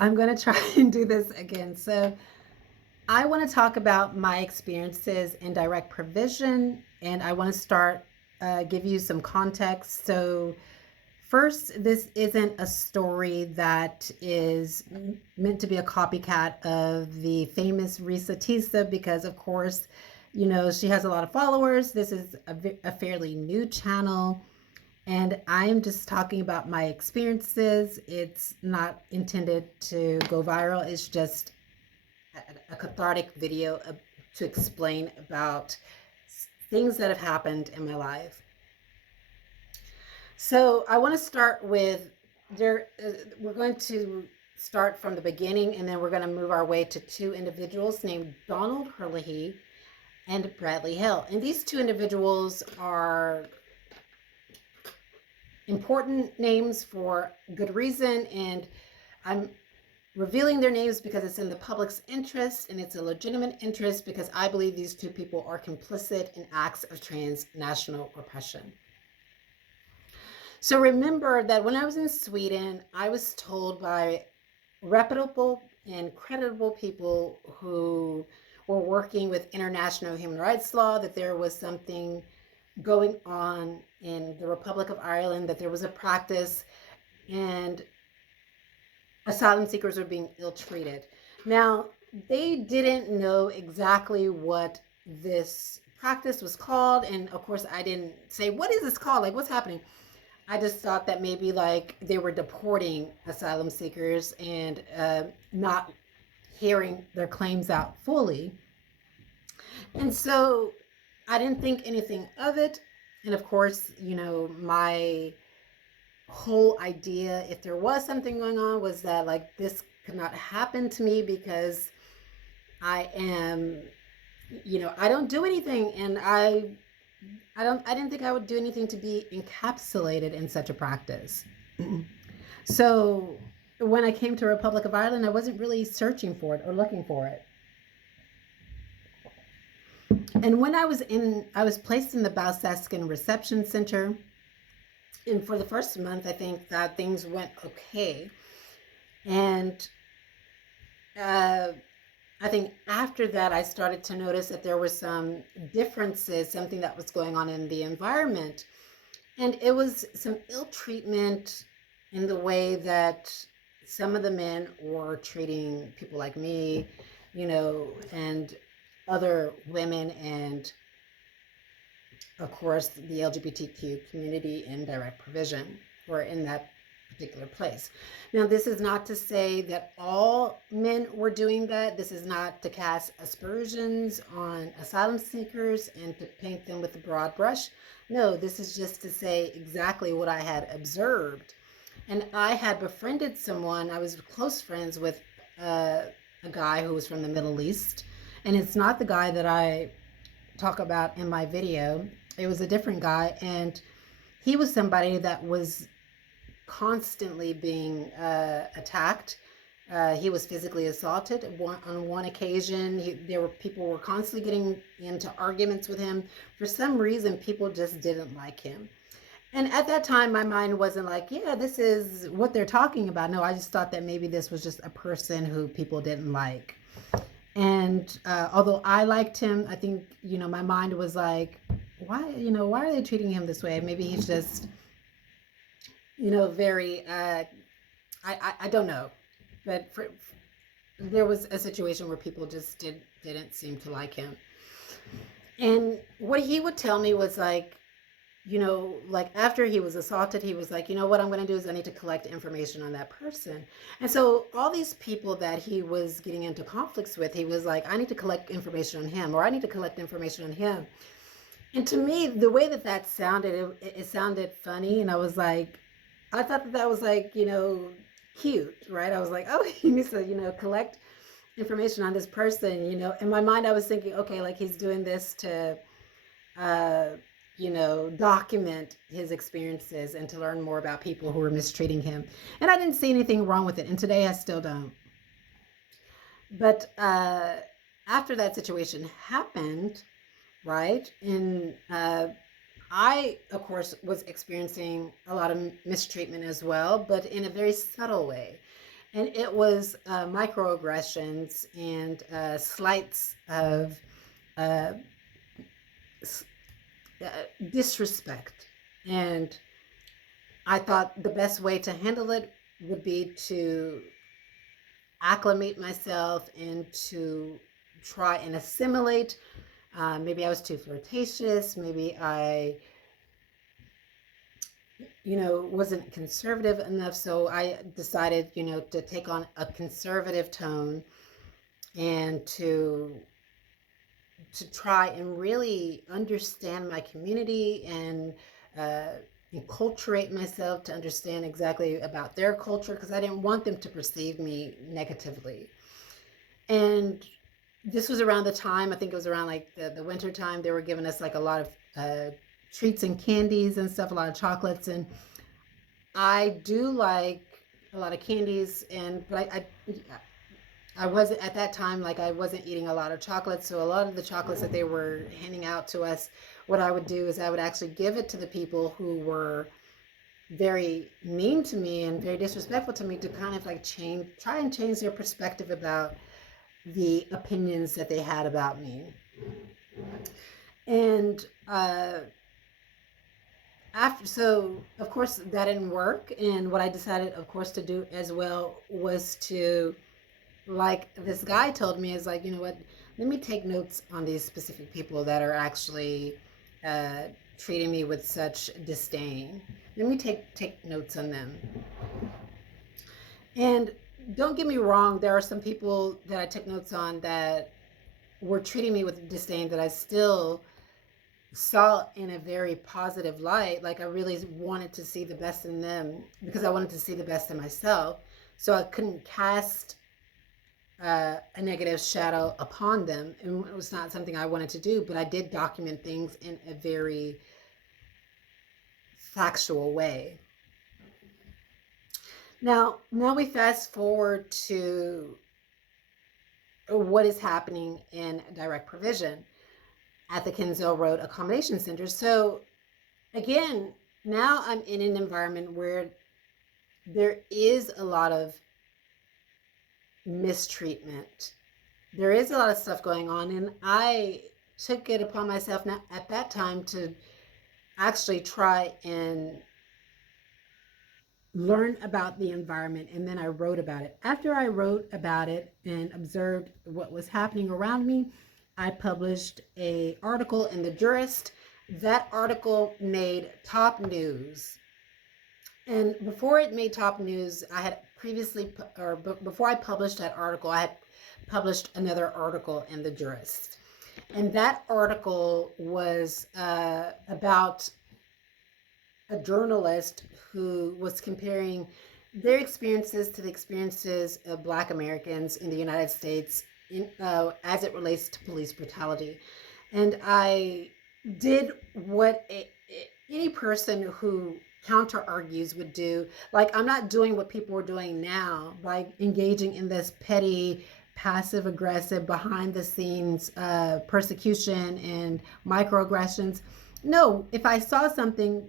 I'm going to try and do this again. So, I want to talk about my experiences in direct provision, and I want to give you some context. So, first, this isn't a story that is meant to be a copycat of the famous Risa Tisa, because, of course, she has a lot of followers. This is a fairly new channel. And I am just talking about my experiences. It's not intended to go viral. It's just a cathartic video to explain about things that have happened in my life. So I want to start with there. We're going to start from the beginning, and then we're going to move our way to two individuals named Donal Herlihy and Bradley Hale. And these two individuals are important names for good reason, and I'm revealing their names because it's in the public's interest, and it's a legitimate interest because I believe these two people are complicit in acts of transnational repression. So remember that when I was in Sweden, I was told by reputable and creditable people who were working with international human rights law that there was something going on in the Republic of Ireland, that there was a practice and asylum seekers were being ill-treated. Now, they didn't know exactly what this practice was called, and of course I didn't say, what is this called, like what's happening? I just thought that maybe like they were deporting asylum seekers and not hearing their claims out fully. And so I didn't think anything of it. And of course, my whole idea, if there was something going on, was that like this could not happen to me because I am, I don't do anything, and I didn't think I would do anything to be encapsulated in such a practice. So when I came to Republic of Ireland, I wasn't really searching for it or looking for it. And when I was placed in the Baleseskin Reception Centre, and for the first month, I think that things went okay. And I think after that, I started to notice that there were some differences, something that was going on in the environment. And it was some ill treatment in the way that some of the men were treating people like me, and other women, and of course the LGBTQ community in direct provision were in that particular place. Now, this is not to say that all men were doing that. This is not to cast aspersions on asylum seekers and to paint them with a broad brush. No, this is just to say exactly what I had observed. And I had befriended someone, I was close friends with a guy who was from the Middle East. And it's not the guy that I talk about in my video. It was a different guy. And he was somebody that was constantly being attacked. He was physically assaulted on one occasion. People were constantly getting into arguments with him. For some reason, people just didn't like him. And at that time, my mind wasn't like, yeah, this is what they're talking about. No, I just thought that maybe this was just a person who people didn't like. And although I liked him, I think, my mind was like, why are they treating him this way? Maybe he's just, very, I don't know. But there was a situation where people just didn't seem to like him. And what he would tell me was like, like after he was assaulted, he was like, what I'm going to do is I need to collect information on that person. And so all these people that he was getting into conflicts with, he was like, I need to collect information on him, or I need to collect information on him. And to me, the way that sounded, it sounded funny. And I was like, I thought that was like, cute, right? I was like, oh, he needs to, collect information on this person, In my mind, I was thinking, okay, like he's doing this to, document his experiences and to learn more about people who were mistreating him. And I didn't see anything wrong with it. And today I still don't. But after that situation happened, right? And I, of course, was experiencing a lot of mistreatment as well, but in a very subtle way. And it was microaggressions and slights of uh, uh, disrespect. And I thought the best way to handle it would be to acclimate myself and to try and assimilate. Maybe I was too flirtatious. Maybe I, wasn't conservative enough. So I decided, to take on a conservative tone and to try and really understand my community and uh, enculturate myself to understand exactly about their culture, because I didn't want them to perceive me negatively. And this was around the time, I think it was around like the winter time, they were giving us like a lot of treats and candies and stuff, a lot of chocolates. And I do like a lot of candies, but I wasn't at that time, like I wasn't eating a lot of chocolate. So a lot of the chocolates that they were handing out to us, what I would do is I would actually give it to the people who were very mean to me and very disrespectful to me, to kind of like try and change their perspective about the opinions that they had about me. And so of course that didn't work. And what I decided, of course, to do as well was to, like this guy told me, is like, you know what, let me take notes on these specific people that are actually uh, treating me with such disdain. Let me take notes on them. And don't get me wrong, there are some people that I took notes on that were treating me with disdain that I still saw in a very positive light. Like I really wanted to see the best in them because I wanted to see the best in myself. So I couldn't cast a negative shadow upon them. And it was not something I wanted to do, but I did document things in a very factual way. Now we fast forward to what is happening in direct provision at the Kinsale Road Accommodation Center. So again, now I'm in an environment where there is a lot of mistreatment. There is a lot of stuff going on, and I took it upon myself now at that time to actually try and learn about the environment, and then I wrote about it. After I wrote about it and observed what was happening around me, I published an article in the Jurist. That article made top news. And before it made top news, I had previously, or before I published that article, I had published another article in the Jurist. And that article was about a journalist who was comparing their experiences to the experiences of Black Americans in the United States as it relates to police brutality. And I did what any person who counter argues would do. Like, I'm not doing what people are doing now, like engaging in this petty, passive aggressive, behind the scenes persecution and microaggressions. No, if I saw something,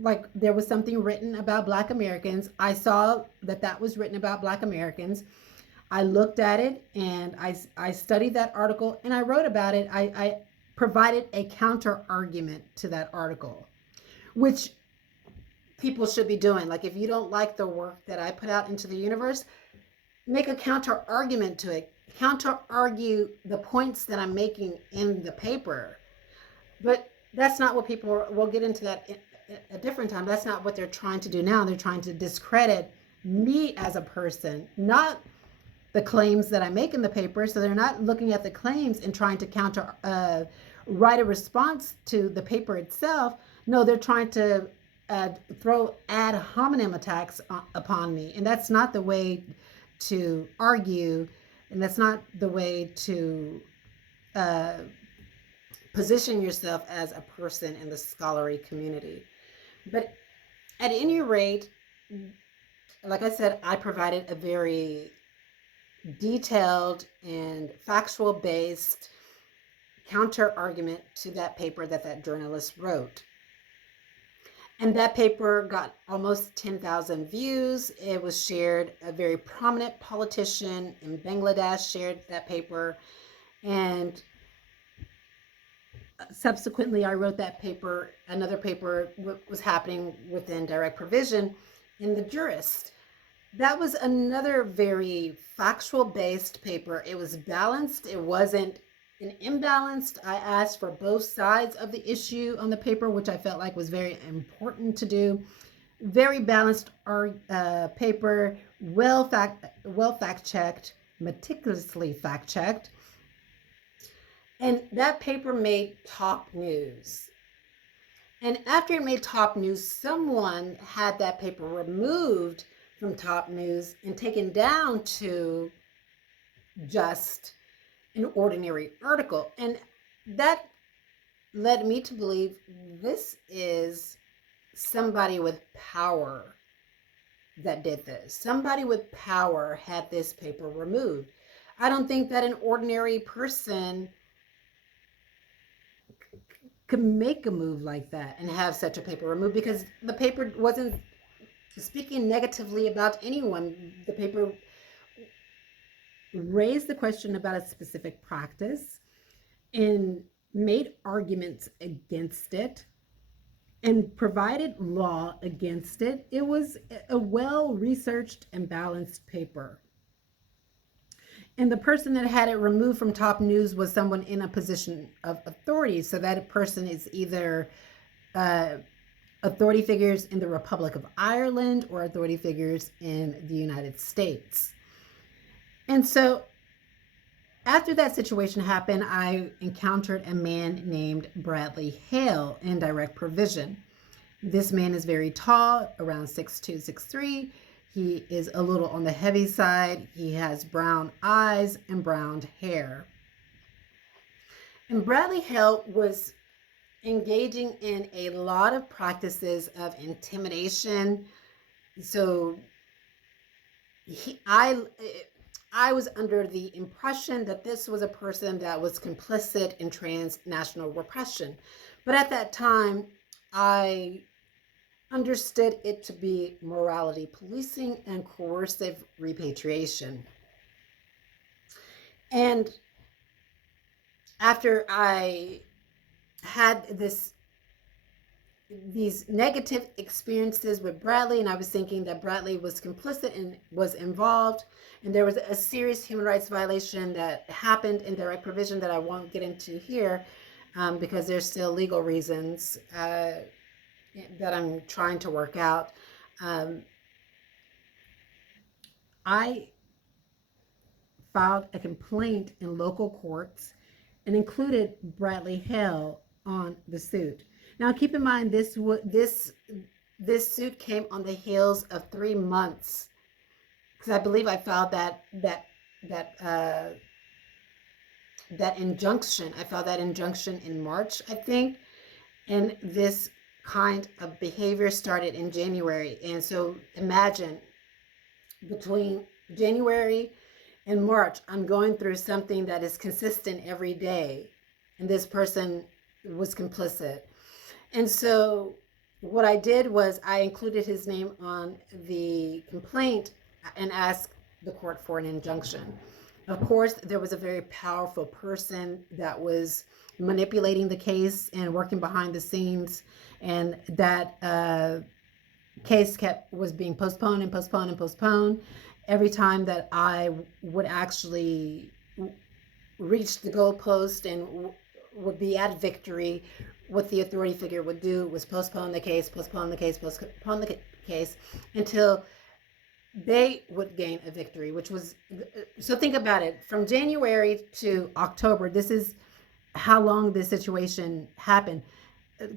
like there was something written about Black Americans, I saw that was written about Black Americans. I looked at it and I studied that article and I wrote about it. I provided a counter argument to that article, which people should be doing. Like, if you don't like the work that I put out into the universe, make a counter argument to it. Counter argue the points that I'm making in the paper. But that's not what people we'll get into that a different time. That's not what they're trying to do now. They're trying to discredit me as a person, not the claims that I make in the paper. So they're not looking at the claims and trying to counter write a response to the paper itself. No, they're trying to throw ad hominem attacks upon me, and that's not the way to argue, and that's not the way to position yourself as a person in the scholarly community. But at any rate, like I said, I provided a very detailed and factual based counter argument to that paper that journalist wrote. And that paper got almost 10,000 views. It was shared. A very prominent politician in Bangladesh shared that paper. And subsequently, I wrote that paper. Another paper was happening within direct provision in the Jurist. That was another very factual based paper. It was balanced. It wasn't an imbalanced. I asked for both sides of the issue on the paper, which I felt like was very important to do. Very balanced paper, well fact checked, meticulously fact checked. And that paper made top news. And after it made top news, someone had that paper removed from top news and taken down to just an ordinary article. And that led me to believe this is somebody with power that did this. Somebody with power had this paper removed. I don't think that an ordinary person could make a move like that and have such a paper removed, because the paper wasn't speaking negatively about anyone. The paper raised the question about a specific practice and made arguments against it and provided law against it. It was a well-researched and balanced paper. And the person that had it removed from top news was someone in a position of authority. So that person is either authority figures in the Republic of Ireland or authority figures in the United States. And so after that situation happened, I encountered a man named Bradley Hale in direct provision. This man is very tall, around 6'2", 6'3". He is a little on the heavy side. He has brown eyes and brown hair. And Bradley Hale was engaging in a lot of practices of intimidation. So I was under the impression that this was a person that was complicit in transnational repression. But at that time, I understood it to be morality policing and coercive repatriation. And after I had these negative experiences with Bradley, and I was thinking that Bradley was complicit and was involved, and there was a serious human rights violation that happened in direct provision that I won't get into here, because there's still legal reasons that I'm trying to work out. I filed a complaint in local courts and included Bradley Hale on the suit. Now, keep in mind, this suit came on the heels of 3 months, because I believe I filed that injunction. I filed that injunction in March, I think, and this kind of behavior started in January. And so imagine, between January and March, I'm going through something that is consistent every day, and this person was complicit. And so what I did was I included his name on the complaint and asked the court for an injunction. Of course, there was a very powerful person that was manipulating the case and working behind the scenes, and that case was being postponed and postponed and postponed. Every time that I would actually reach the goalpost and would be at victory, what the authority figure would do was postpone the case until they would gain a victory, which was, so think about it, from January to October, this is how long this situation happened.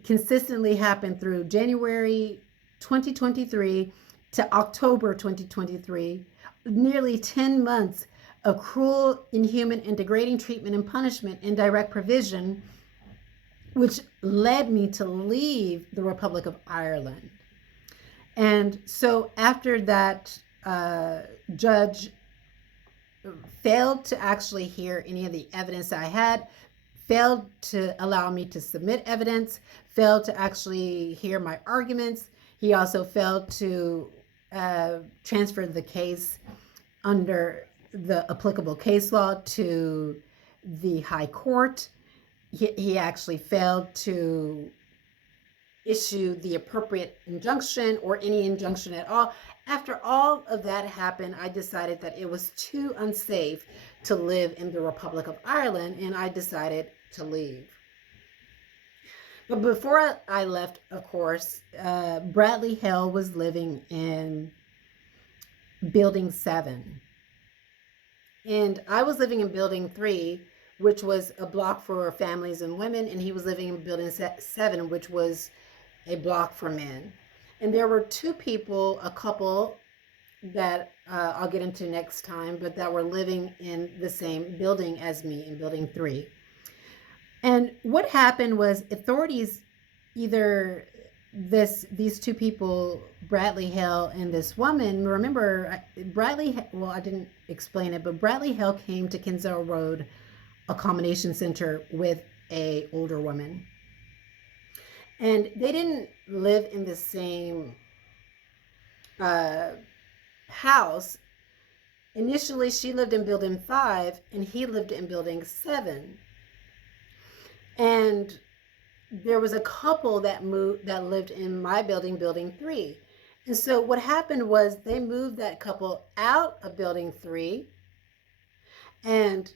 Consistently happened through January 2023 to October 2023, nearly 10 months of cruel, inhuman, and degrading treatment and punishment in direct provision, which led me to leave the Republic of Ireland. And so after that, judge failed to actually hear any of the evidence I had, failed to allow me to submit evidence, failed to actually hear my arguments. He also failed to transfer the case under the applicable case law to the High Court. He actually failed to issue the appropriate injunction or any injunction at all. After all of that happened, I decided that it was too unsafe to live in the Republic of Ireland, and I decided to leave. But before I left, of course, Bradley Hale was living in Building 7. And I was living in Building 3, which was a block for families and women, and he was living in Building 7, which was a block for men. And there were two people, a couple that I'll get into next time, but that were living in the same building as me in Building 3. And what happened was authorities, either these two people, Bradley Hale and this woman, remember I didn't explain it, but Bradley Hale came to Kinsale Road Accommodation Center with a older woman. And they didn't live in the same house. Initially, she lived in Building 5 and he lived in Building 7. And there was a couple that lived in my building, Building 3. And so what happened was they moved that couple out of Building 3, and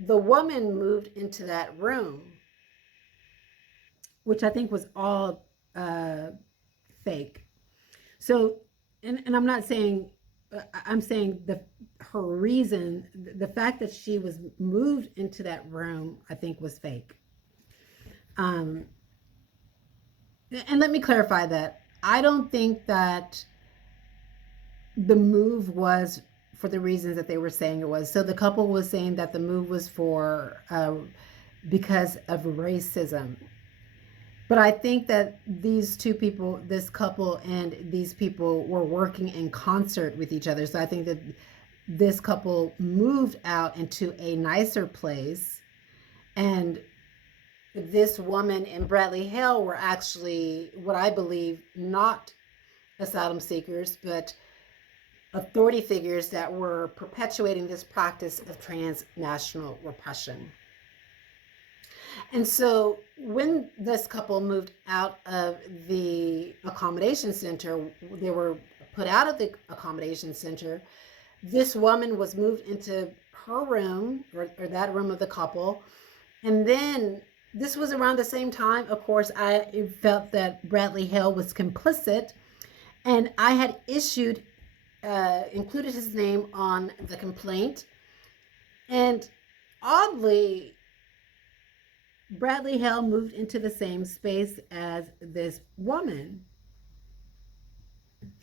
the woman moved into that room, which I think was all fake. So, and I'm not saying, I'm saying her reason, the fact that she was moved into that room, I think was fake. And let me clarify that. I don't think that the move was for the reasons that they were saying it was. So the couple was saying that the move was for because of racism. But I think that these two people, this couple and these people, were working in concert with each other. So I think that this couple moved out into a nicer place, and this woman and Bradley Hale were actually, what I believe, not asylum seekers, but authority figures that were perpetuating this practice of transnational repression. And so when this couple moved out of the accommodation center, they were put out of the accommodation center, this woman was moved into her room, or that room of the couple. And then this was around the same time, of course, I felt that Bradley Hale was complicit, and I had included his name on the complaint. And oddly, Bradley Hale moved into the same space as this woman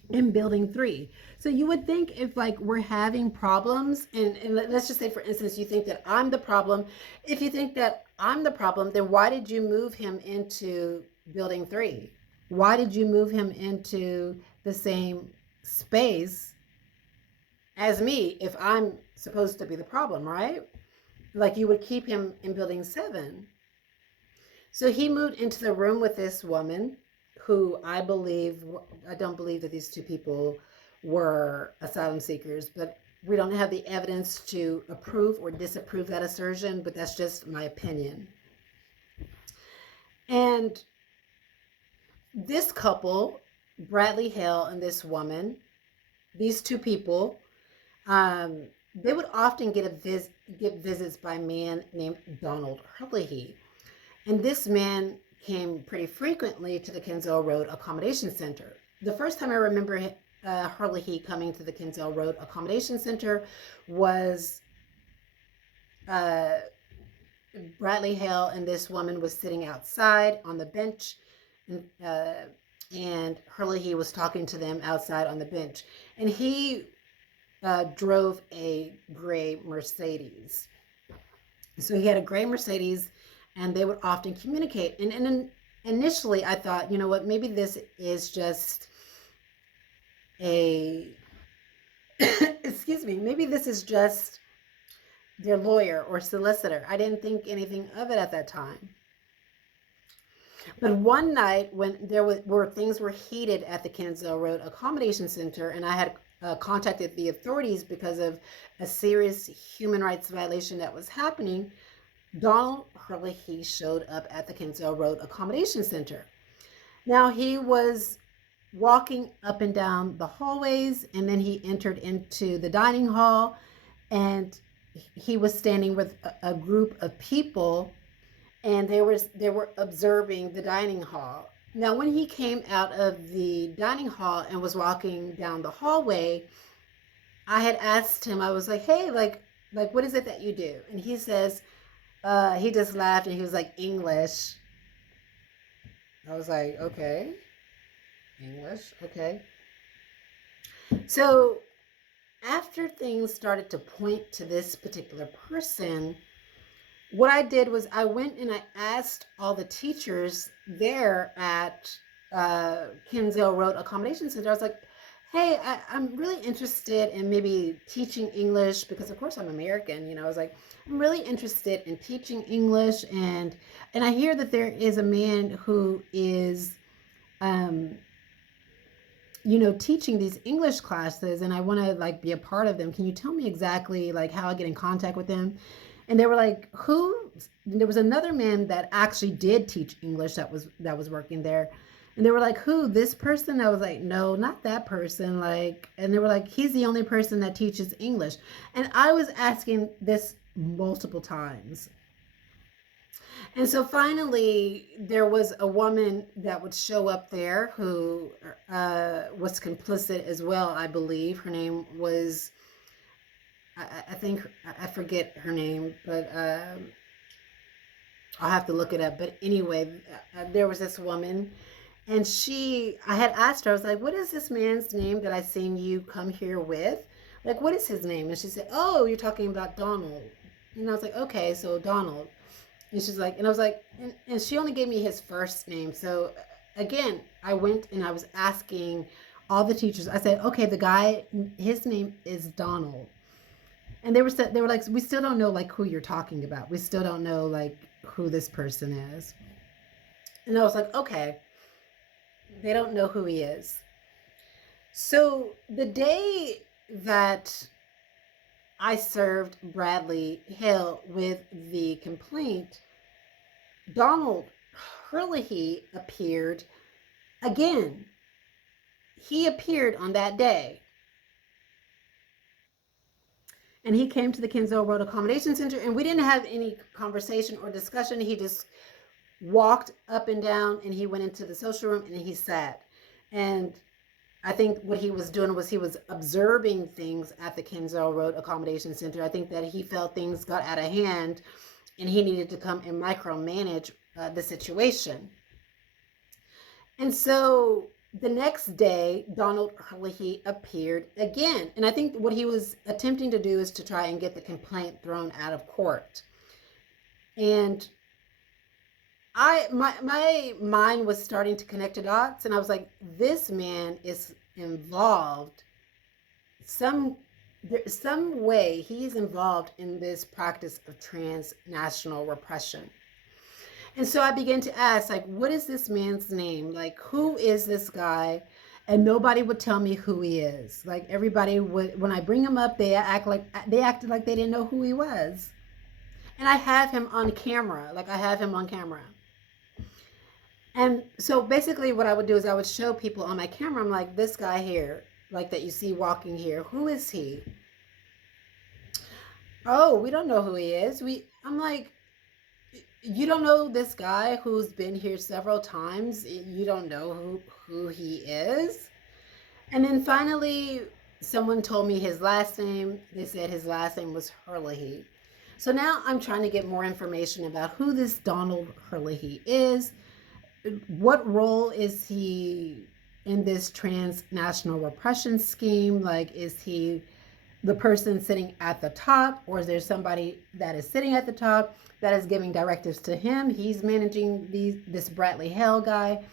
in Building 3. So you would think, if like we're having problems, and let's just say, for instance, you think that I'm the problem. If you think that I'm the problem, then why did you move him into Building 3? Why did you move him into the same space as me if I'm supposed to be the problem, right? Like you would keep him in Building 7. So he moved into the room with this woman, who I don't believe that these two people were asylum seekers, but we don't have the evidence to approve or disapprove that assertion, but that's just my opinion. And this couple, Bradley Hale and this woman, these two people, they would often get visits by a man named Donal Herlihy. And this man came pretty frequently to the Kinsale Road Accommodation Center. The first time I remember Herlihy coming to the Kinsale Road Accommodation Center was Bradley Hale and this woman was sitting outside on the bench, and Herlihy was talking to them outside on the bench. And he drove a gray Mercedes. So he had a gray Mercedes, and they would often communicate. And initially I thought, you know what, maybe this is just a, excuse me, maybe this is just their lawyer or solicitor. I didn't think anything of it at that time. But one night when things were heated at the Kensal Road Accommodation Center, and I had contacted the authorities because of a serious human rights violation that was happening, Donal Herlihy showed up at the Kensal Road Accommodation Center. Now he was walking up and down the hallways, and then he entered into the dining hall, and he was standing with a group of people, and they were observing the dining hall. Now, when he came out of the dining hall and was walking down the hallway, I had asked him, I was like, hey, like what is it that you do? And he says, he just laughed and he was like, English. I was like, okay, English, okay. So after things started to point to this particular person, what I did was I went and I asked all the teachers there at Kensal Road Accommodation Center. I was like, hey, I'm really interested in maybe teaching English because, of course, I'm American. You know, I was like, I'm really interested in teaching English, and I hear that there is a man who is, you know, teaching these English classes, and I want to like be a part of them. Can you tell me exactly like how I get in contact with them? And they were like, who? There was another man that actually did teach English that was working there. And they were like, who? This person? I was like, no, not that person. Like, and they were like, he's the only person that teaches English. And I was asking this multiple times. And so finally, there was a woman that would show up there who was complicit as well, I believe. Her name was, I think, I forget her name, but I'll have to look it up. But anyway, there was this woman, and I had asked her, I was like, what is this man's name that I seen you come here with? Like, what is his name? And she said, oh, you're talking about Donald. And I was like, okay, so Donald. And she's like, and I was like, and she only gave me his first name. So again, I went and I was asking all the teachers. I said, okay, the guy, his name is Donald. And they were like, we still don't know like who you're talking about. We still don't know like who this person is. And I was like, okay, they don't know who he is. So the day that I served Bradley Hale with the complaint, Donal Herlihy appeared again. He appeared on that day. And he came to the Kensal Road Accommodation Center, and we didn't have any conversation or discussion. He just walked up and down, and he went into the social room, and he sat. And I think what he was doing was he was observing things at the Kensal Road Accommodation Center. I think that he felt things got out of hand, and he needed to come and micromanage the situation. And so the next day, Donal Herlihy appeared again. And I think what he was attempting to do is to try and get the complaint thrown out of court. And my mind was starting to connect the dots, and I was like, this man is involved some way he's involved in this practice of transnational repression. And so I began to ask, like, what is this man's name? Like, who is this guy? And nobody would tell me who he is. Like, everybody would, when I bring him up, they acted like they didn't know who he was. And I have him on camera. And so basically what I would do is I would show people on my camera, I'm like, this guy here, like that you see walking here, who is he? Oh, we don't know who he is. I'm like, you don't know this guy who's been here several times? You don't know who he is? And then finally, someone told me his last name. They said his last name was Herlihy. So now I'm trying to get more information about who this Donal Herlihy is. What role is he in this transnational repression scheme? Like, is he the person sitting at the top, or is there somebody that is sitting at the top that is giving directives to him? He's managing this Bradley Hale guy.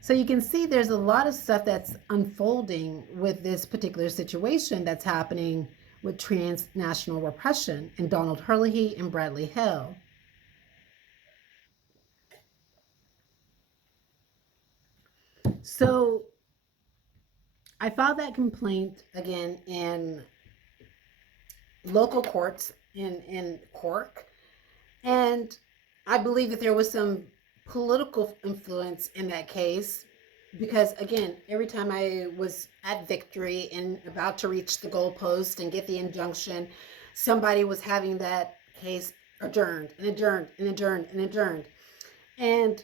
So you can see there's a lot of stuff that's unfolding with this particular situation that's happening with transnational repression in Donal Herlihy and Hale. So I filed that complaint again in local courts in Cork. And I believe that there was some political influence in that case because, again, every time I was at victory and about to reach the goalpost and get the injunction, somebody was having that case adjourned and adjourned and adjourned and adjourned. And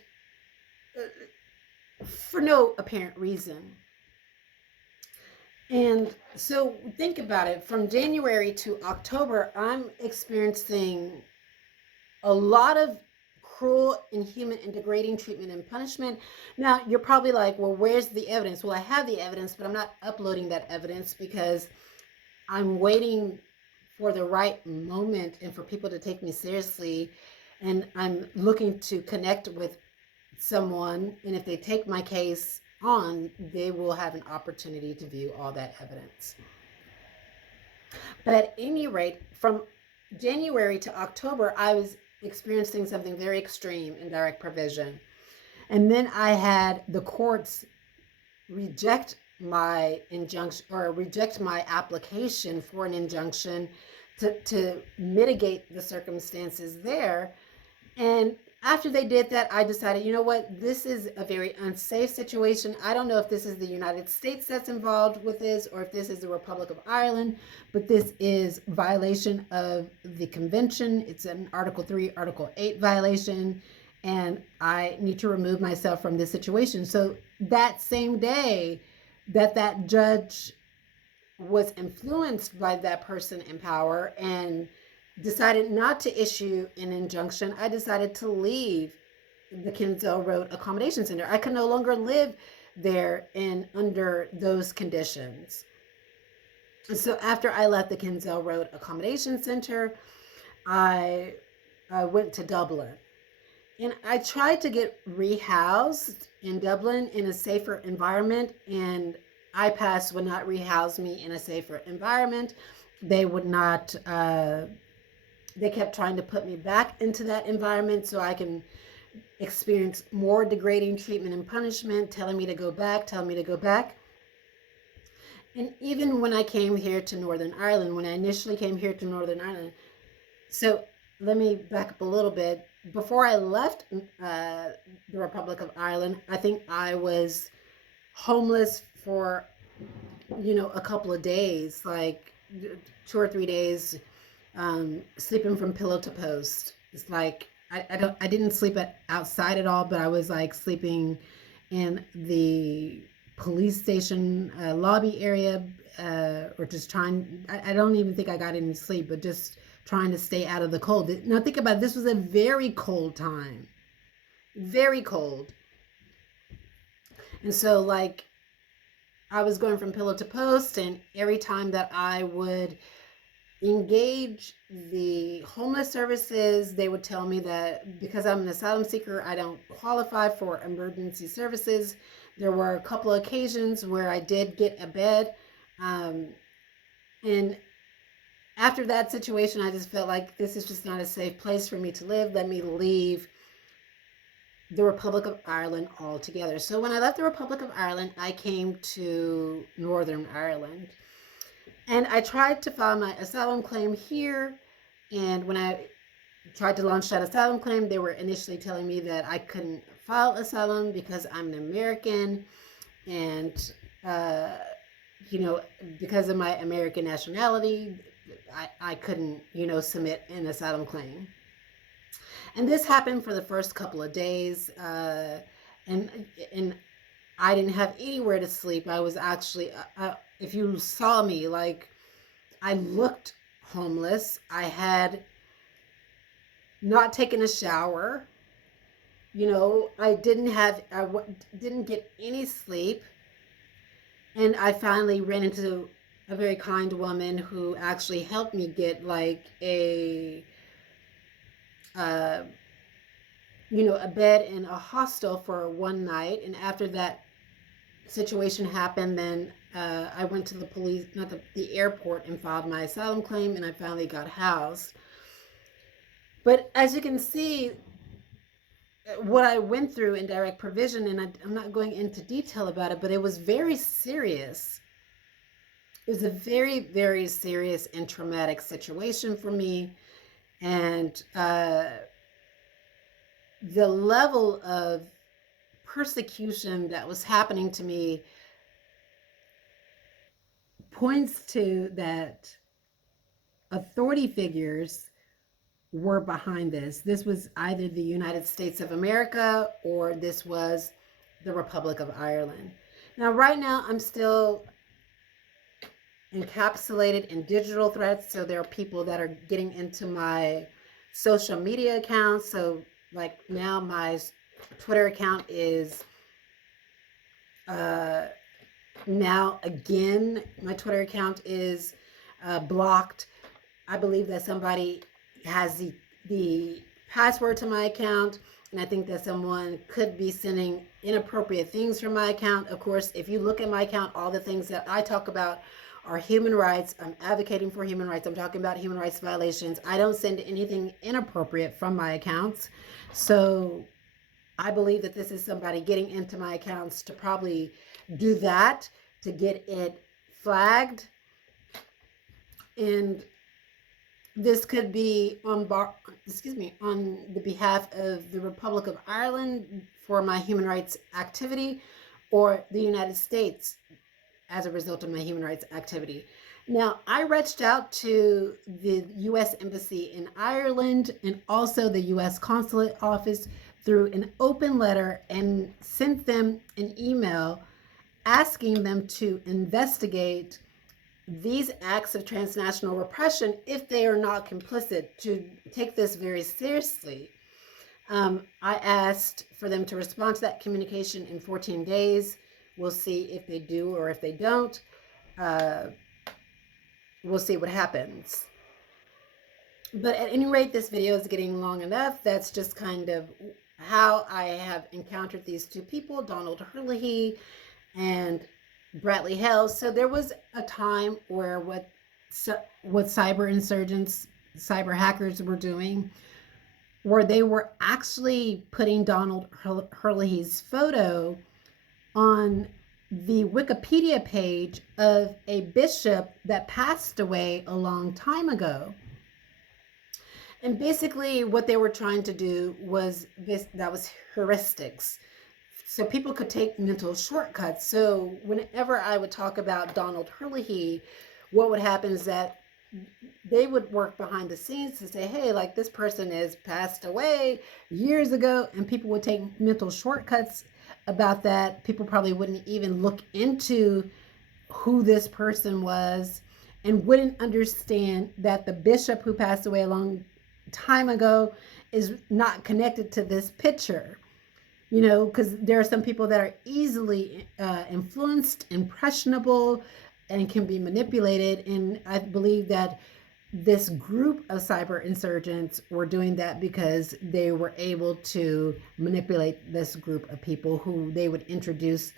for no apparent reason. And so think about it, from January to October, I'm experiencing a lot of cruel, inhuman, and degrading treatment and punishment. Now, you're probably like, well, where's the evidence? Well, I have the evidence, but I'm not uploading that evidence because I'm waiting for the right moment and for people to take me seriously. And I'm looking to connect with someone. And if they take my case on, they will have an opportunity to view all that evidence. But at any rate, from January to October, I was experiencing something very extreme in direct provision. And then I had the courts reject my injunction or reject my application for an injunction to mitigate the circumstances there. And after they did that, I decided, you know what, this is a very unsafe situation. I don't know if this is the United States that's involved with this or if this is the Republic of Ireland, but this is violation of the convention. It's an Article 3, Article 8 violation, and I need to remove myself from this situation. So that same day that judge was influenced by that person in power and decided not to issue an injunction, I decided to leave the Kinsale Road Accommodation Center. I could no longer live there and under those conditions. So after I left the Kinsale Road Accommodation Center, I went to Dublin. And I tried to get rehoused in Dublin in a safer environment, and IPAS would not rehouse me in a safer environment. They would not they kept trying to put me back into that environment so I can experience more degrading treatment and punishment, telling me to go back, telling me to go back. And even when I came here to Northern Ireland, when I initially came here to Northern Ireland, so let me back up a little bit. Before I left the Republic of Ireland, I think I was homeless for, a couple of days, like 2 or 3 days, sleeping from pillow to post. It's like I didn't sleep outside at all, but I was like sleeping in the police station lobby area, or just trying. I don't even think I got any sleep, but just trying to stay out of the cold. Now think about it, this was a very cold time, very cold, and so like I was going from pillow to post, and every time that I would engage the homeless services, they would tell me that because I'm an asylum seeker, I don't qualify for emergency services. There were a couple of occasions where I did get a bed, and after that situation, I just felt like this is just not a safe place for me to live. Let me leave the Republic of Ireland altogether. So when I left the Republic of Ireland, I came to Northern Ireland. And I tried to file my asylum claim here. And when I tried to launch that asylum claim, they were initially telling me that I couldn't file asylum because I'm an American. And, because of my American nationality, I couldn't, submit an asylum claim. And this happened for the first couple of days. And I didn't have anywhere to sleep. I was actually, if you saw me, like, I looked homeless. I had not taken a shower. I didn't get any sleep. And I finally ran into a very kind woman who actually helped me get like a bed in a hostel for one night. And after that situation happened, then I went to the police, not the airport, and filed my asylum claim, and I finally got housed. But as you can see, what I went through in direct provision, and I'm not going into detail about it, but it was very serious. It was a very, very serious and traumatic situation for me. And the level of persecution that was happening to me points to that authority figures were behind this. This was either the United States of America or this was the Republic of Ireland. Now, right now, I'm still encapsulated in digital threats. So there are people that are getting into my social media accounts. So like now my Twitter account is now again, my Twitter account is blocked. I believe that somebody has the password to my account, and I think that someone could be sending inappropriate things from my account. Of course, if you look at my account, all the things that I talk about are human rights. I'm advocating for human rights. I'm talking about human rights violations. I don't send anything inappropriate from my accounts. So I believe that this is somebody getting into my accounts to probably do that, to get it flagged. And this could be on the behalf of the Republic of Ireland for my human rights activity, or the United States as a result of my human rights activity. Now, I reached out to the U.S. Embassy in Ireland and also the U.S. Consulate Office through an open letter and sent them an email asking them to investigate these acts of transnational repression if they are not complicit, to take this very seriously. I asked for them to respond to that communication in 14 days. We'll see if they do or if they don't. We'll see what happens. But at any rate, this video is getting long enough. That's just kind of how I have encountered these two people, Donal Herlihy and Bradley Hale. So there was a time where what cyber insurgents, cyber hackers were doing, where they were actually putting Donal Herlihy's photo on the Wikipedia page of a bishop that passed away a long time ago. And basically what they were trying to do was that was heuristics. So people could take mental shortcuts. So whenever I would talk about Donal Herlihy, what would happen is that they would work behind the scenes to say, hey, like this person is passed away years ago, and people would take mental shortcuts about that. People probably wouldn't even look into who this person was and wouldn't understand that the bishop who passed away a long time ago is not connected to this picture. You know, because there are some people that are easily influenced, impressionable, and can be manipulated. And I believe that this group of cyber insurgents were doing that because they were able to manipulate this group of people who they would introduce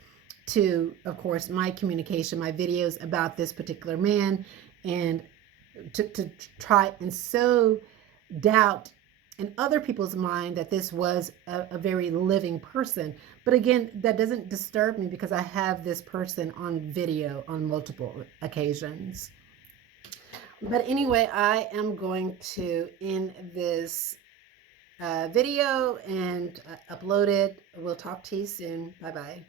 to, of course, my communication, my videos about this particular man, and to try and sow doubt in other people's mind that this was a very living person. But again, that doesn't disturb me because I have this person on video on multiple occasions. But anyway, I am going to end this video and upload it. We'll talk to you soon. Bye-bye.